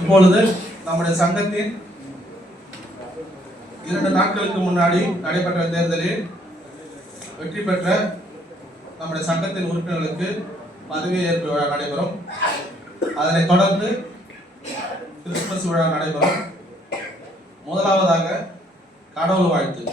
இப்பொழுது நம்முடைய சங்கத்தின் 2 நாட்களுக்கு முன்னாடி நடைபெற்ற தேர்தலில் வெற்றி பெற்ற நம்முடைய சங்கத்தின் உறுப்பினர்களுக்கு பதவியேற்பு விழா நடைபெறும். அதனைத் தொடர்ந்து கிறிஸ்துமஸ் விழா நடைபெறும். முதலாவதாக கடவுள் வாழ்த்து.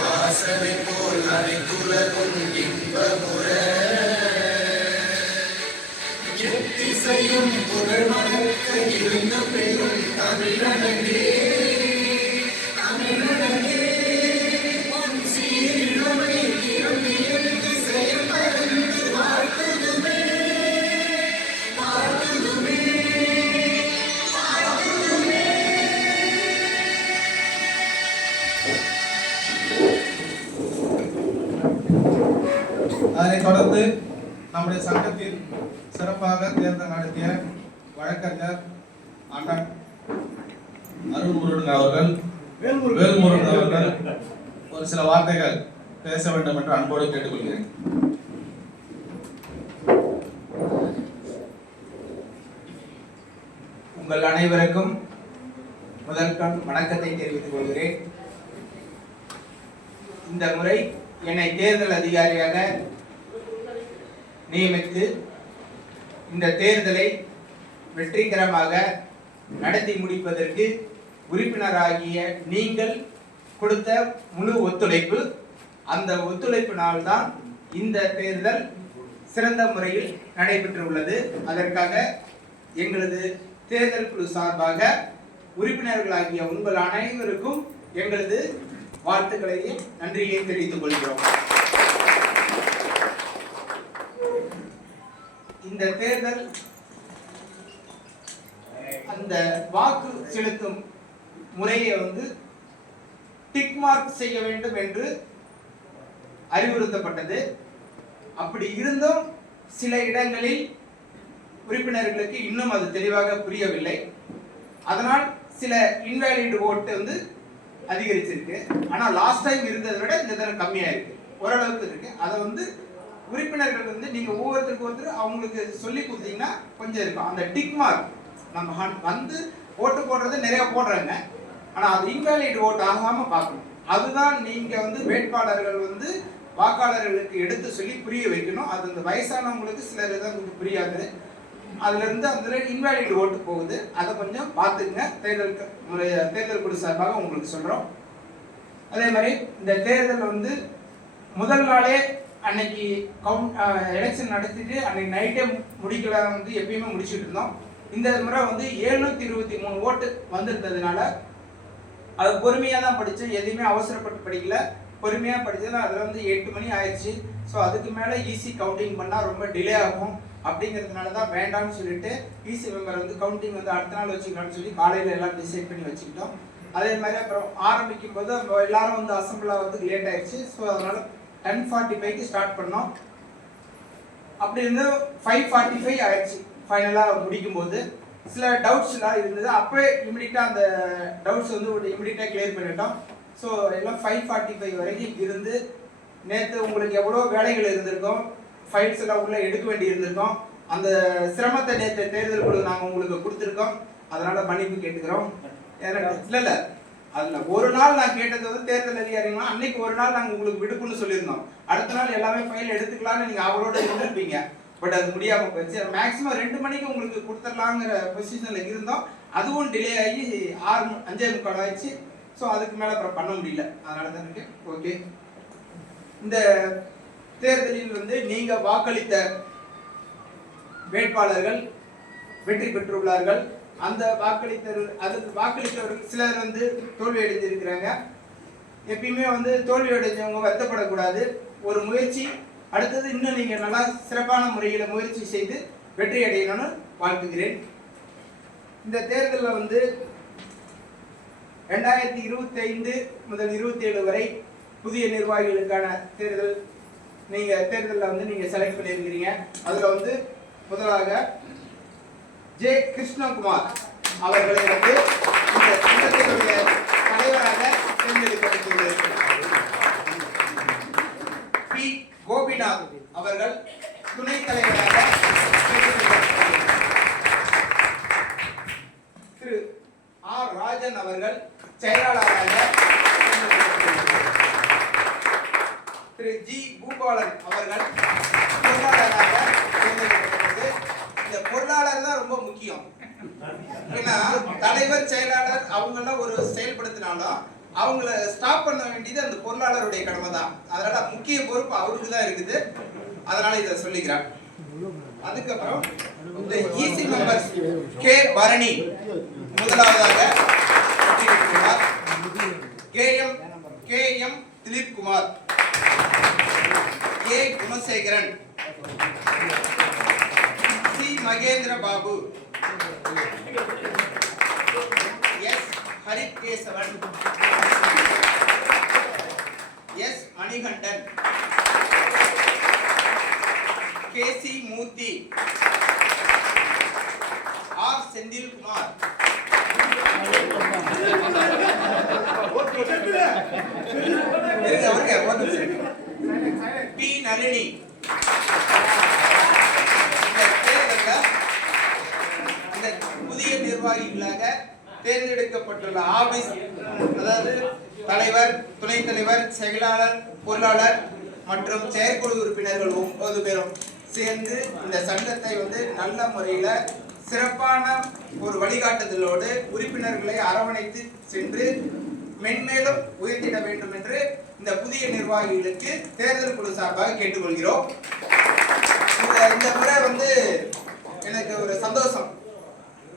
வாசனை போல் அனைத்துலகும் இன்பமுற எத்திசையும் புகழ் மணக்க இருந்த பெரும் தமிழனே சீரிழமை இருமையில் திசையில் பறந்து வாழ்த்துதுமே வாழ்த்துதுமே வாழ்த்துதுமே. அதனைத் தொடர்ந்து நம்முடைய சங்கத்தில் சிறப்பாக தேர்தல் நடத்திய வழக்கறிஞர் அண்ணன் அருள்முருகன் அவர்கள் வேல்முருகன் அவர்கள் ஒரு சில வார்த்தைகள் பேச வேண்டும் என்று அன்போடு கேட்டுக்கொள்கிறேன். உங்கள் அனைவருக்கும் முதற்கண் வணக்கத்தை தெரிவித்துக் கொள்கிறேன். இந்த முறை என்னை தேர்தல் அதிகாரியாக நியமித்து இந்த தேர்தலை வெற்றிகரமாக நடத்தி முடிப்பதற்கு உறுப்பினராகிய நீங்கள் கொடுத்த முழு ஒத்துழைப்பு, அந்த ஒத்துழைப்பினால்தான் இந்த தேர்தல் சிறந்த முறையில் நடைபெற்றுள்ளது. அதற்காக எங்களது தேர்தல் குழு சார்பாக உறுப்பினர்களாகிய உங்கள் அனைவருக்கும் எங்களது வாழ்த்துக்களையும் நன்றியையும் தெரிவித்துக் கொள்கிறோம். இந்த தேர்தல் அந்த வாக்கு செலுத்தும் முறையை டிக் மார்க் செய்ய வேண்டும் என்று அறிவுறுத்தப்பட்டது. அப்படி இருந்தும் சில இடங்களில் உறுப்பினர்களுக்கு இன்னும் அது தெளிவாக புரியவில்லை. அதனால் சில இன்வேலிட் ஓட்டு அதிகரிச்சிருக்கு. ஆனா லாஸ்ட் டைம் இருந்ததை விட இந்த தடவை கம்மியா இருக்கு, ஓரளவுக்கு இருக்கு. அதை உறுப்பினர்கள் நீங்க ஒவ்வொருத்தருக்கு அவங்களுக்கு சொல்லி கொடுத்தீங்கன்னா கொஞ்சம் இருக்கும். அந்த டிக் மார்க் நம்ம ஓட்டு போடுறது நிறைய போடுறாங்க, ஆனா அது இன்வேலிட் ஓட்டு ஆகாம பார்க்கணும். அதுதான் நீங்க வேட்பாளர்கள் வாக்காளர்களுக்கு எடுத்து சொல்லி புரிய வைக்கணும். அது இந்த வயசானவங்களுக்கு சிலர் தான் கொஞ்சம் புரியாது. அதுல இருந்து அந்த இன்வேலிட் ஓட்டு போகுது. அதை கொஞ்சம் பார்த்துங்க. தேர்தல் குழு சார்பாக உங்களுக்கு சொல்றோம். அதே மாதிரி இந்த தேர்தல் முதல் நாளே அன்னைக்கு எலெக்ஷன் நடத்திட்டு அன்னைக்கு நைட்டே முடிக்கல, எப்பயுமே முடிச்சுட்டு இருந்தோம். இந்த முறை 723 ஓட்டு வந்திருந்ததுனால அது பொறுமையா தான் படிச்சேன். எதையுமே அவசரப்பட்டு படிக்கல, பொறுமையா படிச்சது. அதுல 8 மணி ஆயிடுச்சு. ஸோ அதுக்கு மேல ஈஸி கவுண்டிங் பண்ணா ரொம்ப டிலே ஆகும். அப்படிங்கிறதுனால தான் வேண்டாம்னு சொல்லிட்டு ஈஸி மெம்பர் கவுண்டிங் அடுத்த நாள் வச்சுக்கலாம்னு சொல்லி காலையில எல்லாம் டிசைட் பண்ணி வச்சுக்கிட்டோம். அதே மாதிரி அப்புறம் ஆரம்பிக்கும் போது எல்லாரும் அசம்பிளா லேட் ஆயிடுச்சு. ஸோ அதனால 10:45க்கு ஸ்டார்ட் பண்ணோம். அப்படி இருந்து 5:45 ஆயிடுச்சு. ஃபைனலா முடிக்கும் போது சில டவுட்ஸ் எல்லாம் இருந்தது. அப்போ இமிடியட்டா அந்த டவுட்ஸ் இமிடியட்டா கிளியர் பண்ணிட்டோம். ஸோ எல்லாம் 5:45 வரைக்கும் இருந்து நேற்று உங்களுக்கு எவ்வளோ வேலைகள் இருந்திருக்கும், ஃபைல்ஸ் எல்லாம் உள்ள எடுக்க வேண்டி இருந்திருக்கோம். அந்த சிரமத்தை நேற்று தேர்தல் குழு நாங்கள் உங்களுக்கு கொடுத்துருக்கோம். அதனால மன்னிப்பு கேட்டுக்கிறோம். இல்ல அதுல ஒரு நாள் நான் கேட்டது தேர்தல் அதிகாரிங்களா அன்னைக்கு ஒரு நாள் நாங்கள் உங்களுக்கு விடுப்புன்னு சொல்லியிருந்தோம். அடுத்த நாள் எல்லாமே ஃபைல் எடுத்துக்கலாம்னு நீங்க அவரோட இருந்திருப்பீங்க. பட் அது முடியாம போயிடுச்சு. மேக்ஸிமம் 2 மணிக்கு உங்களுக்கு கொடுத்துடலாங்கிற பொசிஷன்ல இருந்தோம். அதுவும் டிலே ஆகி 5:45 ஆயிடுச்சு. ஸோ அதுக்கு மேல அப்புறம் பண்ண முடியல. அதனால தான் இருக்கு. ஓகே, இந்த தேர்தலில் நீங்க வாக்களித்த வேட்பாளர்கள் வெற்றி பெற்றுள்ளார்கள். அந்த வாக்களித்தவர்கள் சிலர் வந்து தோல்வி அடைஞ்சிருக்கிறாங்க. எப்பயுமே வந்து தோல்வி அடைஞ்சவங்க வருத்தப்படக்கூடாது. ஒரு முயற்சி அடுத்தது இன்னும் நீங்க நல்லா சிறப்பான முறையில் முயற்சி செய்து வெற்றி அடையணும்னு வாழ்த்துகிறேன். இந்த தேர்தலில் வந்து 2025 முதல் 27 வரை புதிய நிர்வாகிகளுக்கான தேர்தல் தேர்தலில் வந்து நீங்க செலக்ட் பண்ணியிருக்கிறீங்க. அதுல வந்து முதலாக ஜே கிருஷ்ணகுமார் அவர்களை வந்து இந்த சங்கத்தினுடைய தலைவராக தேர்ந்தெடுக்கப்பட்டுள்ளார். பி கோபிநாத் அவர்கள் துணைத் தலைவராக தேர்ந்தெடுக்கப்பட்டுள்ளார். திரு ஆர் ராஜன் அவர்கள் செயலாளராக தேர்ந்தெடுக்கப்பட்டுள்ளார். திரு ஜி பூபாலன் அவர்கள் பொருளாளராக தேர்ந்தெடுக்கப்பட்டது. இந்த பொருளாளர் தான் ரொம்ப முக்கியம். ஏன்னா தலைவர் செயலாளர் அவங்க எல்லாம் ஒரு செயல்படுத்தினாலும் அவங்கள ஸ்டாப் பண்ண வேண்டியது அந்த பொருளாளருடைய கடமை தான். அதனால முக்கிய பொறுப்பு அவருக்கு தான் இருக்குது. அதனால இதை சொல்லிக்கிறார். அதுக்கப்புறம் இந்த ஈசி மெம்பர்ஸ் கே பரணி முதலாவதாக K M Dilip Kumar, A Gunasekaran, C Mahendra Babu, S Harikesavan, S Manikandan, K C Murthy, R Senthilkumar, P Nalini. இந்த புதிய நிர்வாகிகளாக தேர்ந்தெடுக்கப்பட்டுள்ள ஆபீஸ், அதாவது தலைவர், துணைத் தலைவர், செயலாளர், பொருளாளர் மற்றும் செயற்குழு உறுப்பினர்கள் 9 பேரும் சேர்ந்து இந்த சங்கத்தை வந்து நல்ல முறையில சிறப்பான ஒரு வழிகாட்டுதலோடு உறுப்பினர்களை அரவணைத்து சென்று மென்மேலும் உயர்த்திட வேண்டும் என்று இந்த புதிய நிர்வாகிகளுக்கு தேர்தல் குழு சார்பாக கேட்டுக்கொள்கிறோம். இந்த முறை வந்து எனக்கு ஒரு சந்தோஷம்.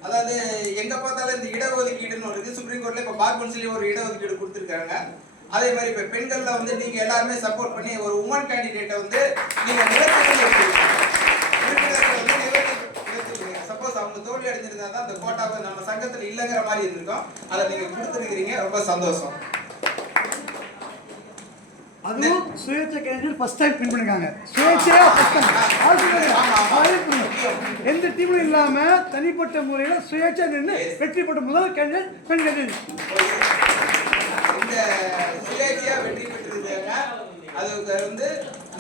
அதாவது எங்க பார்த்தாலும் இந்த இடஒதுக்கீடுன்னு இருக்கு. சுப்ரீம் கோர்ட்ல இப்ப பார் கவுன்சிலையும் ஒரு இடஒதுக்கீடு கொடுத்திருக்காங்க. அதே மாதிரி இப்ப பெண்கள்ல வந்து நீங்க எல்லாருமே சப்போர்ட் பண்ணி ஒரு உமன் கேண்டிடேட்டை வந்து நீங்க சப்போஸ் அவங்க தோல்வி அடைஞ்சிருந்தா தான் அந்த கோட்டாவை நம்ம சங்கத்துல இல்லைங்கிற மாதிரி இருந்திருக்கோம். அதை நீங்க கொடுத்துருக்கிறீங்க, ரொம்ப சந்தோஷம். அதுவும் சுயேட்சை கேண்டிடேட் ஃபர்ஸ்ட் டைம் வின் பண்ணிருக்காங்க. சுயேட்சையா ஃபர்ஸ்ட் டைம். எந்த டீமும் இல்லாம தனிப்பட்ட முறையில் சுயேட்சை நின்று வெற்றி பெற்ற முதல் கேண்டிடேட் பெண் கேண்டிடேட். இந்த சுயேட்சையா வெற்றி பெற்றிருக்காங்க. அதுக்கு வந்து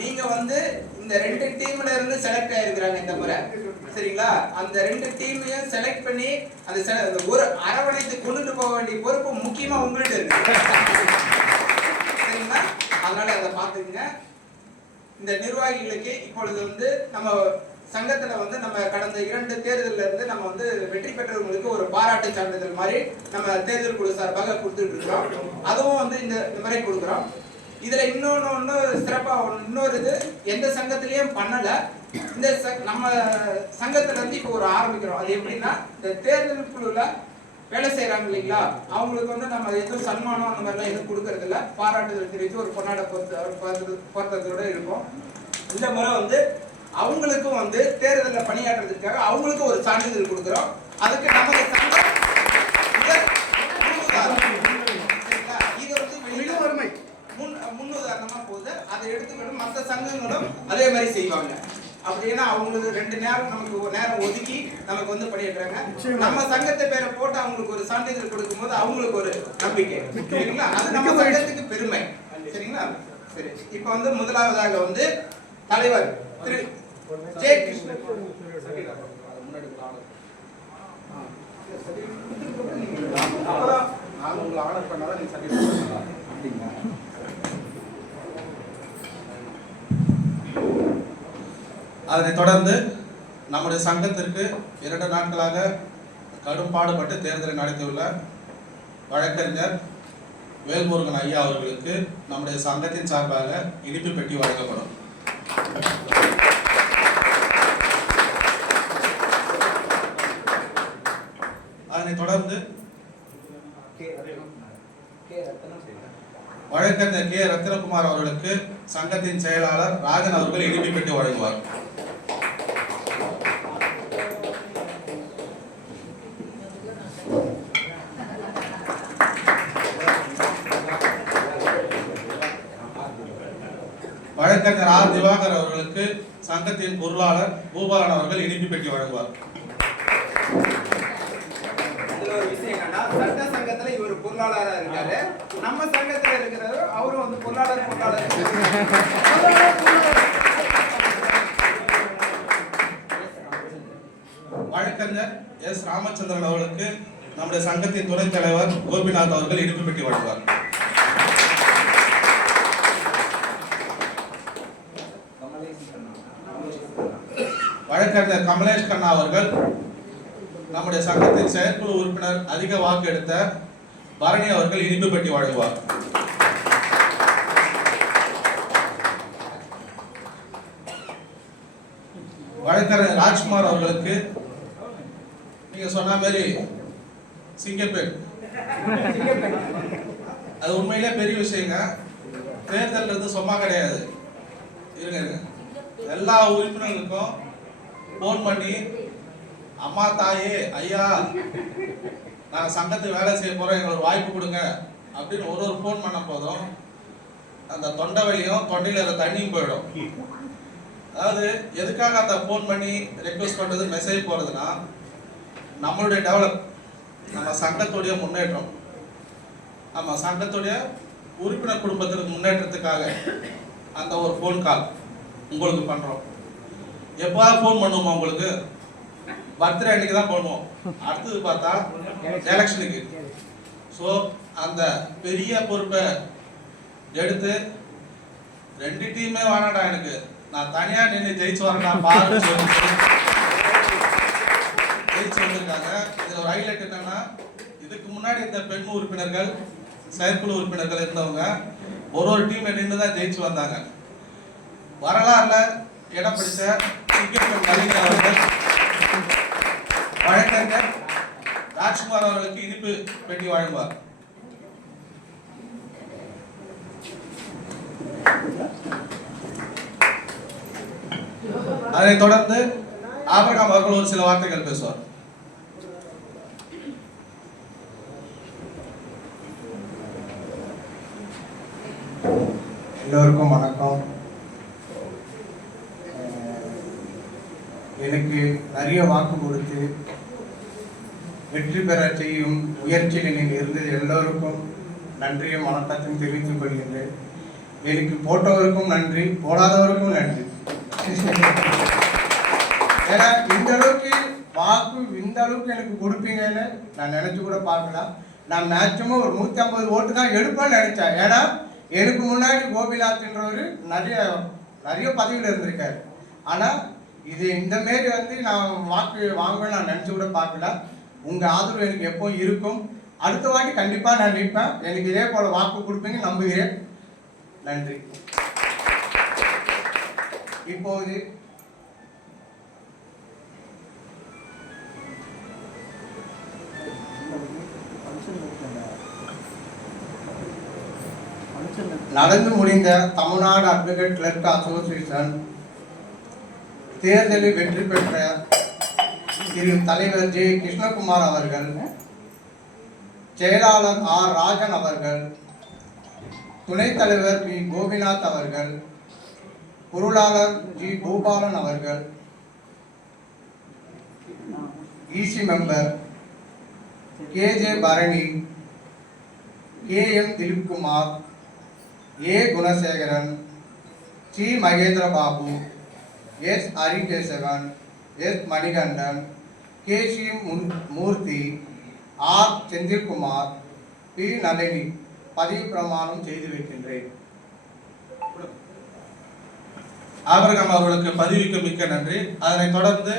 நீங்க வந்து இந்த 2 டீம்ல இருந்து செலக்ட் ஆயிருக்கிறாங்க இந்த முறை, சரிங்களா? அந்த 2 டீமையும் செலக்ட் பண்ணி அந்த ஒரு அரவணைத்து கொண்டுட்டு போக வேண்டிய பொறுப்பு முக்கியமா உங்கள்கிட்ட இருக்கு, சரிங்களா? அதனால அதை பார்த்துக்குங்க. இந்த நிர்வாகிகளுக்கு இப்பொழுது வந்து நம்ம சங்கத்துல வந்து நம்ம கடந்த 2 தேர்தலில் இருந்து நம்ம வந்து வெற்றி பெற்றவங்களுக்கு ஒரு பாராட்டு சான்றிதழ் மாதிரி நம்ம தேர்தல் குழு சார்பாக கொடுத்துட்டு இருக்கிறோம். அதுவும் வந்து இந்த முறை கொடுக்குறோம். இதுல இன்னொன்னு சிறப்பா இன்னொரு இது எந்த சங்கத்திலயும் பண்ணல. இந்த நம்ம சங்கத்துல இருந்து இப்போ ஒரு ஆரம்பிக்கிறோம். அது எப்படின்னா இந்த தேர்தல் குழுல வேலை செய்யறாங்க இல்லைங்களா, அவங்களுக்கு வந்து நம்ம எதுவும் சன்மானம் அந்த மாதிரிலாம் எதுவும் கொடுக்கறது இல்லை. பாராட்டுதல் தெரிவித்து ஒரு பொன்னாடை பொறுத்ததோட இருக்கும். இந்த முறை வந்து அவங்களுக்கும் வந்து தேர்தலில் பணியாற்றுறதுக்காக அவங்களுக்கும் ஒரு சான்றிதழ் கொடுக்குறோம். அதுக்கு நமது சங்கம் இது வந்து முன்னுதாரணமா போகுது. அதை எடுத்துக்கிட்டு மற்ற சங்கங்களும் அதே மாதிரி செய்வாங்க. அப்படின்னா அவங்களுக்கு 2 நேரம் நமக்கு ஒரு நேரம் ஒதுக்கி நமக்கு வந்து பண்ணிடுறாங்க. நம்ம சங்கத்தை பேரை போட்டு அவங்களுக்கு ஒரு சான்றிதழ் கொடுக்கும் போது அவங்களுக்கு ஒரு நம்பிக்கை, சரிங்களா? அது நம்ம சங்கத்துக்கு பெருமை, சரிங்களா? சரி, இப்ப வந்து முதலாவதாக வந்து தலைவர் திரு ஜே கிருஷ்ண நான் உங்களை ஆர்டர் பண்ணாதான் நீங்க சர்டிஃபிகேட் அப்படிங்களா? அதனைத் தொடர்ந்து நம்முடைய சங்கத்திற்கு 2 நாட்களாக கடும் பாடுபட்டு தேர்தலை நடத்தியுள்ள வழக்கறிஞர் வேல்முருகன் ஐயா அவர்களுக்கு நம்முடைய சங்கத்தின் சார்பாக இனிப்பு பெட்டி வழங்கப்படும். அதனைத் தொடர்ந்து வழக்கறிஞர் கே ரத்தினகுமார் அவர்களுக்கு சங்கத்தின் செயலாளர் ராஜன் அவர்கள் இனிப்பு பெற்று வழங்குவார். வழக்கறிஞர் ஆர் திவாகர் அவர்களுக்கு சங்கத்தின் பொருளாளர் பூபாலன் அவர்கள் இனிப்பு பெட்டி வழங்குவார். இதுல ஒரு விஷயம் என்னன்னா, சட்ட சங்கத்துல இவர் பொருளாளரா இருக்காரு, நம்ம சங்கத்துல இருக்கிறாரு அவரும் வந்து பொருளாளர். வழக்கறிஞர் எஸ் ராமச்சந்திரன் அவர்களுக்கு நம்முடைய சங்கத்தின் துணைத் தலைவர் கோபிநாத் அவர்கள் இனிப்பு பெட்டி வழங்குவார். வழக்கறிஞர் கமலேஷ் கண்ணா அவர்கள் நம்முடைய சங்கத்தின் செயற்குழு உறுப்பினர் அதிக வாக்கு எடுத்த பரணி அவர்கள் இனிப்பு பெட்டி வழங்குவார். வழக்கறிஞர் ராஜ்குமார் அவர்களுக்கு நீங்க சொன்ன மாதிரி சிங்கப்பெண், அது உண்மையிலே பெரிய விஷயங்க. தேர்தல் இருந்து சும்மா கிடையாது. இருங்க, எல்லா உறுப்பினர்களுக்கும் போன் பண்ணி அம்மா தாயே ஐயா நாங்கள் சங்கத்துக்கு வேலை செய்ய போறோம், எங்களுக்கு ஒரு வாய்ப்பு கொடுங்க அப்படின்னு ஒரு போன் பண்ண போதும் அந்த தொண்டை வலியும் தொண்டையில் இருந்த தண்ணியும் போயிடும். அதாவது எதுக்காக அந்த போன் பண்ணி ரெக்வஸ்ட் பண்றது, மெசேஜ் போறதுன்னா நம்மளுடைய டெவலப், நம்ம சங்கத்துடைய முன்னேற்றம், நம்ம சங்கத்துடைய உறுப்பினர் குடும்பத்திற்கு முன்னேற்றத்துக்காக அந்த ஒரு ஃபோன் கால் உங்களுக்கு பண்றோம். எப்போதான் ஃபோன் பண்ணுவோமா? உங்களுக்கு பர்த்டே அன்னைக்கு தான் பண்ணுவோம். அடுத்தது பார்த்தா எலெக்ஷனுக்கு. ஸோ அந்த பெரிய பொறுப்பை எடுத்து 2 டீமே வேணாடா, எனக்கு நான் தனியா நின்று ஜெயிச்சு வரேன்டா பாரு ஜெயிச்சு வந்திருக்காங்க. இதுல ஒரு ஹைலைட் என்னன்னா, இதுக்கு முன்னாடி இந்த பெண் உறுப்பினர்கள் செயற்குழு உறுப்பினர்கள் இருந்தவங்க ஒரு டீம்ல நின்று தான் ஜெயிச்சு வந்தாங்க. வரலாறுல இடம் பிடிச்ச நளினி அவர்கள் வழக்கறிஞர் ராஜ்குமார் அவர்களுக்கு இனிப்பு பெட்டி வழங்குவார். அதனைத் தொடர்ந்து ஆபிரகாம் அவர்கள் ஒரு சில வார்த்தைகள் பேசுவார். எல்லோருக்கும் வணக்கம். எனக்கு நிறைய வாக்கு கொடுத்து வெற்றி பெற செய்யும் முயற்சியில் நீங்கள் இருந்தது எல்லோருக்கும் நன்றியும் வணக்கத்தையும் தெரிவித்துக் கொள்கின்றேன். எனக்கு போட்டவருக்கும் நன்றி, போடாதவருக்கும் நன்றி. ஏன்னா இந்த அளவுக்கு வாக்கு இந்த அளவுக்கு எனக்கு கொடுப்பீங்கன்னு நான் நினைச்சு கூட பார்க்கலாம். நான் மேக்சிமம் ஒரு 150 ஓட்டு தான் எடுப்பேன்னு நினைச்சேன். ஏன்னா எனக்கு முன்னாடி கோபிநாத்ன்றவர் நிறைய பதவியில் இருந்திருக்காரு. ஆனால் இது இந்த மாரி வந்து நான் வாக்கு வாங்க நான் நினச்சி கூட பார்க்கல. உங்கள் ஆதரவு எனக்கு எப்போ இருக்கும். அடுத்த வாட்டி கண்டிப்பாக நான் நிற்பேன். எனக்கு இதே போல் வாக்கு கொடுப்பீங்க நம்புகிறேன். நன்றி. இப்போது நடந்து முடிந்த தமிழ்நாடு அட்வொகேட் கிளர்க் அசோசியேஷன் தேர்தலில் வெற்றி பெற்ற திரு தலைவர் ஜே கிருஷ்ணகுமார் அவர்கள், செயலாளர் ஆர் ராஜன் அவர்கள், துணைத் தலைவர் பி கோபிநாத் அவர்கள், பொருளாளர் ஜி பூபாலன் அவர்கள், EC member K J. Bharani, K M. Dilipkumar, A. Gunasekaran, C. Mahendra Babu, S. Harikesavan, S. Manikandan, K. C. Murthy, R. Senthilkumar, P. Nalini பதவி பிரமாணம் செய்து வைக்கின்றேன். ஆபிரகாம் அவர்களுக்கு பதவிக்கு மிக்க நன்றி. அதனைத் தொடர்ந்து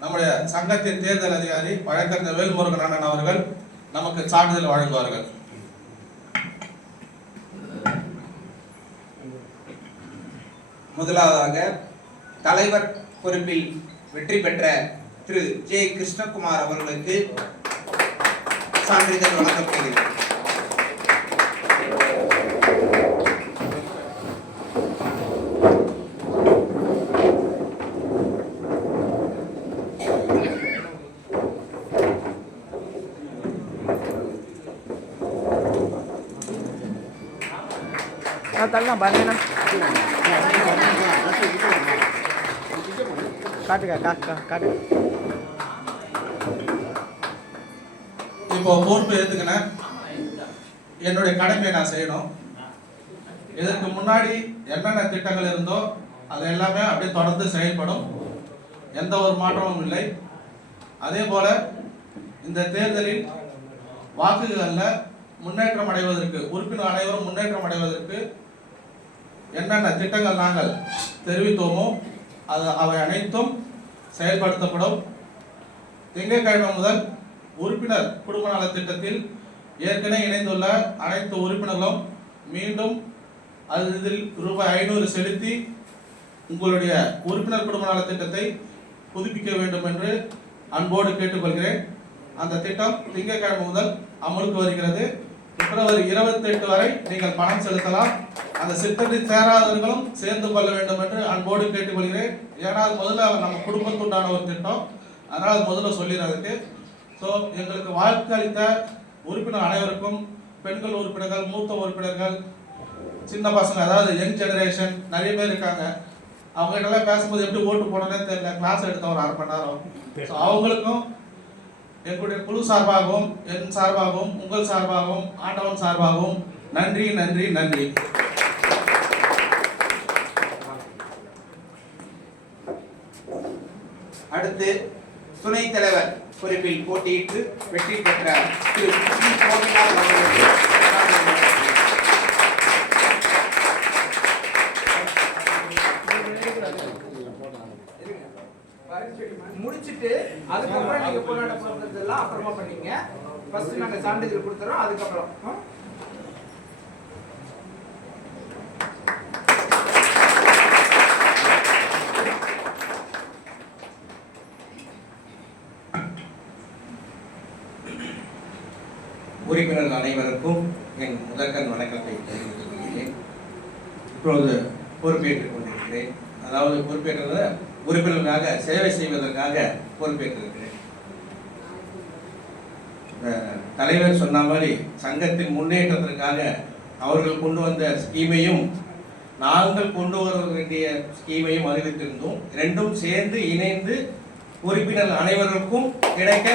நம்முடைய சங்கத்தின் தேர்தல் அதிகாரி வழக்கறிஞர் வேல்முருகன் அண்ணன் அவர்கள் நமக்கு சான்றிதழ் வழங்குவார்கள். முதலாவதாக தலைவர் பொறுப்பில் வெற்றி பெற்ற திரு ஜே கிருஷ்ணகுமார் அவர்களுக்கு சான்றிதழ் வழங்கப்படுகிறது. தள்ளலாம் பாருங்கண்ணா காட்டுங்க காட்டுங்க. இப்போ பொறுப்பு ஏத்துக்கினேன், என்னுடைய கடமையை நான் செய்யணும். இதற்கு முன்னாடி என்னென்ன திட்டங்கள் இருந்தோ அது எல்லாமே அப்படியே தொடர்ந்து செயல்படும், எந்த ஒரு மாற்றமும் இல்லை. அதே போல இந்த தேர்தலில் வாக்குகளில் முன்னேற்றம் அடைவதற்கு, உறுப்பினர் அனைவரும் முன்னேற்றம் அடைவதற்கு என்னென்ன திட்டங்கள் நாங்கள் தெரிவித்தோமோ அவை அனைத்தும் செயல்படுத்தப்படும். திங்கட்கிழமை முதல் உறுப்பினர் குடும்ப நல திட்டத்தில் ஏற்கனவே இணைந்துள்ள அனைத்து உறுப்பினர்களும் மீண்டும் இதில் ரூபாய் 500 செலுத்தி உங்களுடைய உறுப்பினர் குடும்ப நல திட்டத்தை புதுப்பிக்க வேண்டும் என்று அன்போடு கேட்டுக்கொள்கிறேன். அந்த திட்டம் திங்கட்கிழமை முதல் அமலுக்கு வருகிறது. பிப்ரவரி 28 வரை நீங்கள் பணம் செலுத்தலாம். அந்த திட்டத்தில் சேராதவர்களும் சேர்ந்து கொள்ள வேண்டும் என்று அன்போடு கேட்டுக்கொள்கிறேன். ஏன்னா முதல்ல நம்ம குடும்பத்துண்டான ஒரு திட்டம், அதனால் முதல்ல சொல்லிடுறதுக்கு. ஸோ எங்களுக்கு வாய்ப்பு அளித்த உறுப்பினர் அனைவருக்கும், பெண்கள் உறுப்பினர்கள், மூத்த உறுப்பினர்கள், சின்ன பசங்க, அதாவது யங் ஜெனரேஷன் நிறைய பேர் இருக்காங்க. அவங்ககிட்டலாம் பேசும்போது எப்படி ஓட்டு போடணும்னே தெரியல, கிளாஸ் எடுத்த ஒரு 1/2 மணி நேரம். ஸோ அவங்களுக்கும் எங்களுடைய குழு சார்பாகவும், என் சார்பாகவும், உங்கள் சார்பாகவும், ஆண்டவன் சார்பாகவும் நன்றி நன்றி நன்றி. அடுத்து துணைத் தலைவர் பொறுப்பில் போட்டியிட்டு வெற்றி பெற்ற திரு சி. கோபிநாத் அவர்களுக்கு முடிச்சிட்டு அதுக்கப்புறம் நீங்க போராட்ட போறதெல்லாம் அப்புறமா பண்ணீங்க. ஃபர்ஸ்ட் நாங்க சான்றிதழ் கொடுத்துறோம், அதுக்கப்புறம் உறுப்பினர்கள் அனைவருக்கும் என் முதற்கண் வணக்கத்தை தெரிவித்துக் கொள்கிறேன். இப்பொழுது பொறுப்பேற்றுக் கொண்டிருக்கிறேன். அதாவது பொறுப்பேற்றது உறுப்பினர்களாக சேவை செய்வதற்காக பொறுப்பேற்றிருக்கிறேன். தலைவர் சொன்ன மாதிரி சங்கத்தின் முன்னேற்றத்திற்காக அவர்கள் கொண்டு வந்த ஸ்கீமையும் நாங்கள் கொண்டு வர வேண்டிய ஸ்கீமையும் அறிவித்திருந்தோம். ரெண்டும் சேர்ந்து இணைந்து உறுப்பினர்கள் அனைவருக்கும் கிடைக்க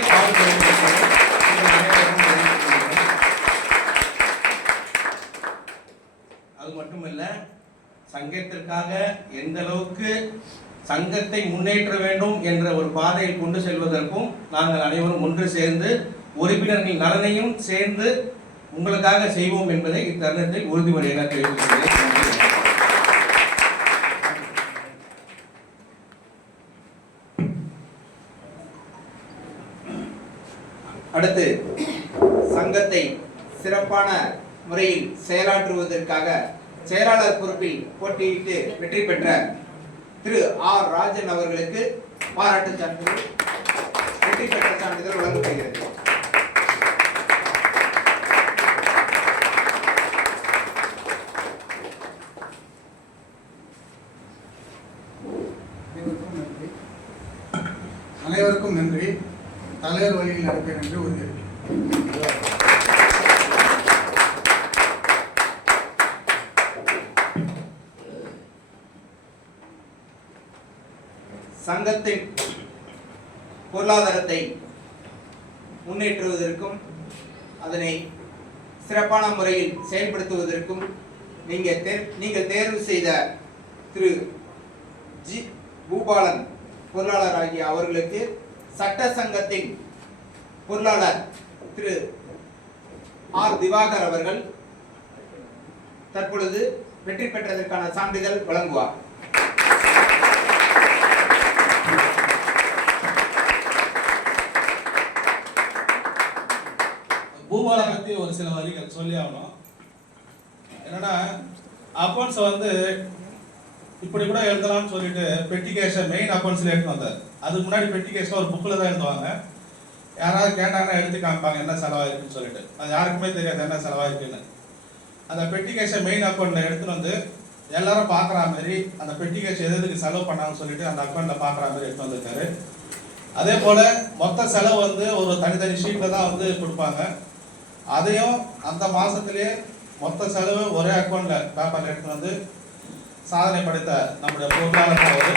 அது மட்டுமல்ல, சங்கத்திற்காக எந்த அளவுக்கு சங்கத்தை முன்னேற்ற வேண்டும் என்ற ஒரு பாதையில் கொண்டு செல்வதற்கும் நாங்கள் அனைவரும் ஒன்று சேர்ந்து உறுப்பினர்களின் நலனையும் சேர்ந்து உங்களுக்காக செய்வோம் என்பதை இத்தருணத்தில் உறுதிமொழியாக தெரிவித்துள்ளேன். அடுத்து சங்கத்தை சிறப்பான முறையில் செயலாற்றுவதற்காக செயலாளர் பொறுப்பில் போட்டியிட்டு வெற்றி பெற்ற திரு ஆர் ராஜன் அவர்களுக்கு பாராட்டு சான்றிதழ், வெற்றி பெற்ற சான்றிதழ் வழங்கப்படுகிறது. அனைவருக்கும் நன்றி. தலைவர் வழியில் நடப்பேன் என்று உறுதியேற்கிறேன். சங்கத்தின் பொருளாதாரத்தை முன்னேற்றுவதற்கும் அதனை சிறப்பான முறையில் செயல்படுத்துவதற்கும் நீங்கள் தேர்வு செய்த திரு ஜி. பூபாலன் பொருளாளர் ஆகிய அவர்களுக்கு சட்ட சங்கத்தின் பொருளாளர் திரு ஆர். திவாகர் அவர்கள் தற்பொழுது வெற்றி பெற்றதற்கான சான்றிதழ் வழங்குவார். பூபாலை பற்றி ஒரு சில வரிகள் சொல்லி ஆகணும். என்னன்னா அக்கௌண்ட்ஸை வந்து இப்படி கூட எழுதலாம்னு சொல்லிட்டு பெட்டி கேஷை மெயின் அக்கௌண்ட்ஸில் எடுத்து வந்தார். அதுக்கு முன்னாடி பெட்டி கேஷில் ஒரு புக்கில் தான் எழுதுவாங்க. யாராவது கேட்டாங்கன்னா எடுத்து காமிப்பாங்க என்ன செலவாயிருக்குன்னு சொல்லிட்டு. அது யாருக்குமே தெரியாது என்ன செலவாயிருக்குன்னு. அந்த பெட்டி கேஷை மெயின் அக்கௌண்ட்டில் எடுத்துகிட்டு வந்து எல்லாரும் பார்க்குற மாதிரி அந்த பெட்டி கேஷ் எதுக்கு செலவு பண்ணாங்கன்னு சொல்லிட்டு அந்த அக்கௌண்ட்டில் பார்க்குற மாதிரி எடுத்து வந்திருக்காரு. அதே போல் மொத்த செலவு வந்து ஒரு தனித்தனி ஷீட்டில் தான் வந்து கொடுப்பாங்க. அதையும் அந்த மாதத்துலேயே மொத்த செலவு ஒரே அக்கௌண்ட்டில் பேப்பரில் எடுத்து வந்து சாதனை படைத்த நம்முடைய பொருளாளர் அவருக்கு